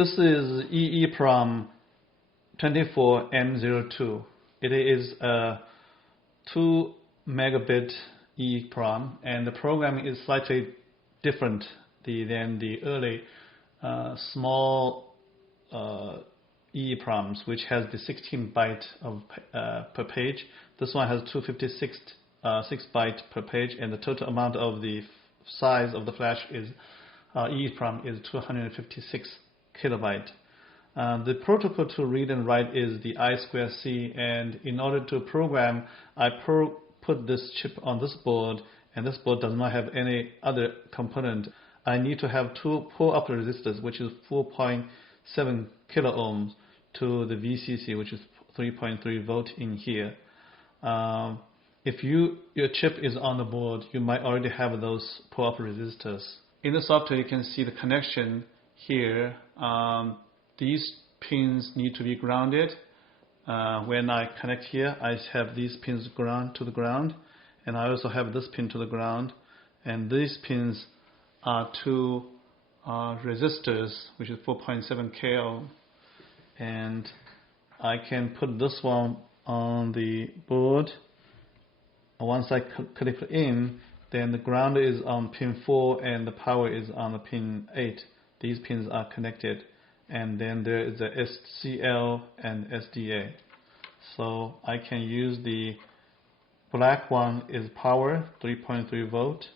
This is EEPROM 24M02. It is a 2 megabit EEPROM, and the programming is slightly different than the early small EEPROMs, which has the 16 byte per page. This one has 256 6 byte per page, and the total amount of the size of the flash is EEPROM is 256 kilobyte. The protocol to read and write is the I2C, and in order to program, I put this chip on this board, and this board does not have any other component. I need to have two pull-up resistors, which is 4.7 kilo ohms, to the VCC, which is 3.3 volt in here. If your chip is on the board, you might already have those pull-up resistors. In the software, you can see the connection here. These pins need to be grounded. When I connect here, I have these pins ground to the ground, and I also have this pin to the ground. And these pins are two resistors, which is 4.7 kilo. And I can put this one on the board. Once I click in, then the ground is on pin 4 and the power is on the pin 8. These pins are connected, and then there is a SCL and SDA. So I can use the black one is power, 3.3 volt,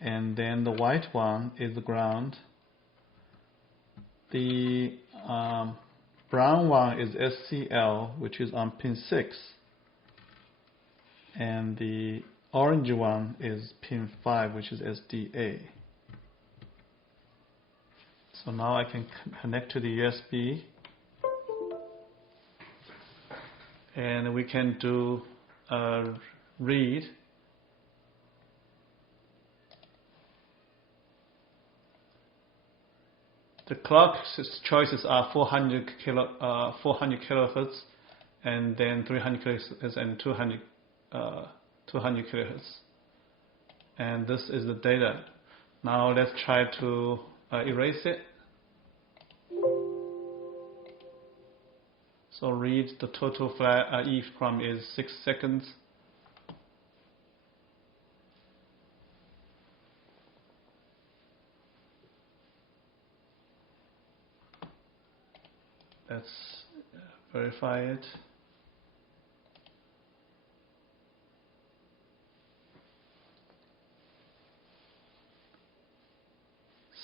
and then the white one is the ground. The brown one is SCL, which is on pin 6, and the orange one is pin 5, which is SDA. So now I can connect to the USB, and we can do a read. The clock choices are 400 kilohertz, and then 300 kilohertz and 200 kilohertz. And this is the data. Now let's try to erase it. So read the total EEPROM is 6 seconds. Let's verify it.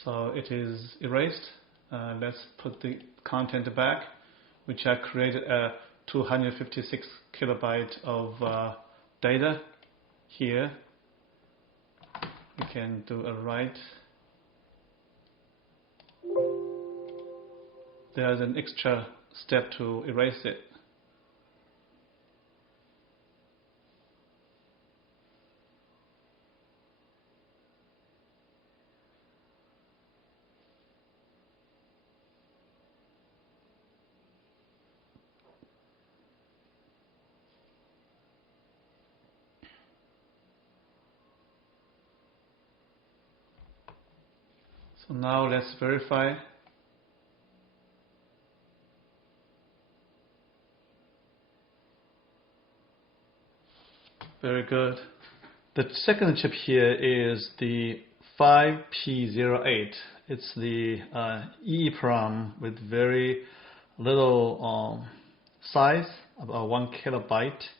So it is erased. Let's put the content back, which I created a 256 kilobyte of data here. We can do a write. There's an extra step to erase it. So now let's verify. Very good. The second chip here is the 5P08. It's the EEPROM with very little size, about 1 kilobyte.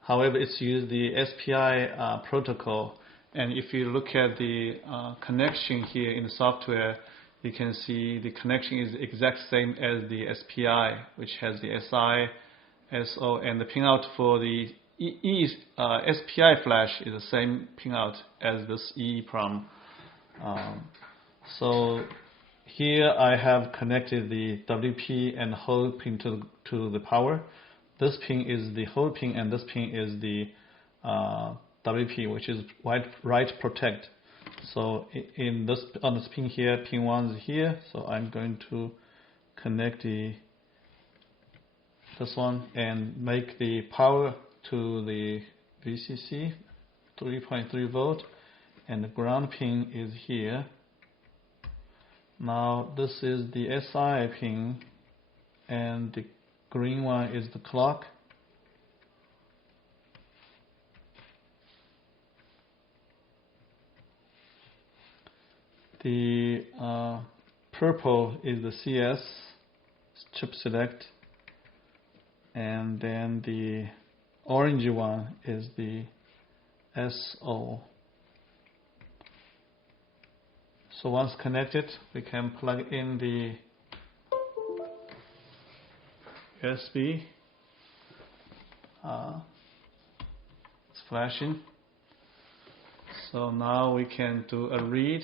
However, it's used the SPI protocol. And if you look at the connection here in the software, you can see the connection is the exact same as the SPI, which has the SI, SO, and the pinout for the SPI flash is the same pinout as this EEPROM. So here I have connected the WP and hold pin to the power. This pin is the hold pin, and this pin is the WP, which is write protect. So on this pin here, pin 1 is here. So I'm going to connect this one and make the power to the VCC, 3.3 volt, and the ground pin is here. Now this is the SI pin, and the green one is the clock. The purple is the CS chip select, and then the orange one is the SO. So once connected, we can plug in the USB. It's flashing. So now we can do a read.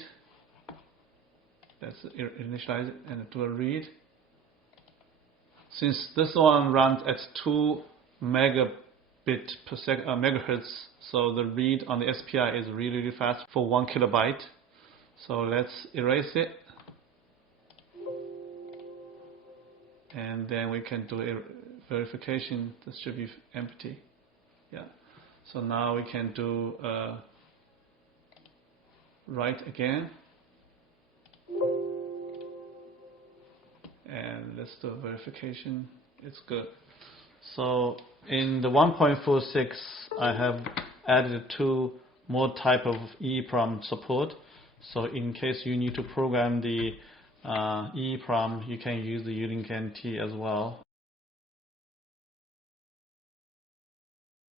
Let's initialize it and do a read. Since this one runs at 2 megahertz, so the read on the SPI is really fast for 1 kilobyte. So let's erase it, and then we can do a verification. This should be empty. Yeah. So now we can do write again, and let's do a verification. It's good. So in the 1.46, I have added 2 more type of EEPROM support. So in case you need to program the EEPROM, you can use the Ulink NT as well.